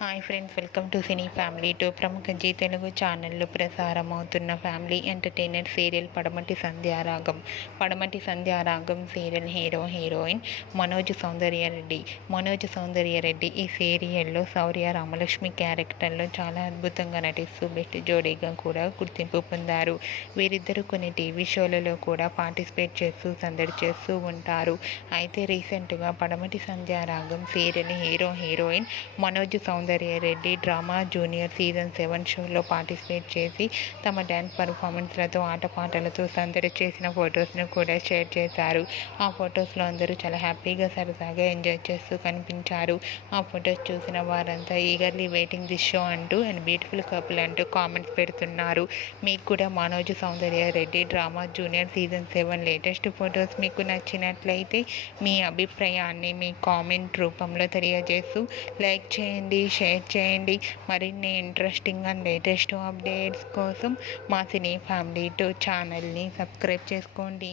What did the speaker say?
Hi friends, welcome to cine family two. ప్రముఖ G Telugu ఛానల్లో ప్రసారమవుతున్న family entertainer serial పడమటి సంధ్యారాగం. పడమటి సంధ్యారాగం సీరియల్ హీరోయిన్ మనోజ్ సౌందర్యరెడ్డి ఈ సీరియల్లో శౌర్య రామలక్ష్మి క్యారెక్టర్లో చాలా అద్భుతంగా నటిస్తూ బెస్ట్ జోడీగా కూడా గుర్తింపు పొందారు. వీరిద్దరూ కొన్ని టీవీ షోలలో కూడా పార్టిసిపేట్ చేస్తూ సందడి చేస్తూ ఉంటారు. అయితే రీసెంట్గా Padamati Sandhyaragam serial heroine Manoj Soundarya Reddy drama junior season 7 షోలో పార్టిసిపేట్ చేసి తమ డ్యాన్స్ పర్ఫార్మెన్స్లతో ఆటపాటలతో సందడి చేసిన ఫొటోస్ను కూడా షేర్ చేశారు. ఆ ఫొటోస్లో అందరూ చాలా హ్యాపీగా సరదాగా ఎంజాయ్ చేస్తూ కనిపించారు. ఆ ఫొటోస్ చూసిన వారంతా ఈగర్లీ వెయిటింగ్ దిస్ షో అంటూ అండ్ బ్యూటిఫుల్ కపుల్ అంటూ కామెంట్స్ పెడుతున్నారు. మీకు కూడా Manoj Soundarya Reddy drama junior season 7 latest photos మీకు నచ్చినట్లయితే మీ అభిప్రాయాన్ని మీ కామెంట్ రూపంలో తెలియజేస్తూ లైక్ చేయండి, షేర్ చేయండి. మరిన్ని ఇంట్రెస్టింగ్ అండ్ లేటెస్ట్ అప్డేట్స్ కోసం మా సినీ ఫ్యామిలీ 2 ఛానల్ని సబ్స్క్రైబ్ చేసుకోండి.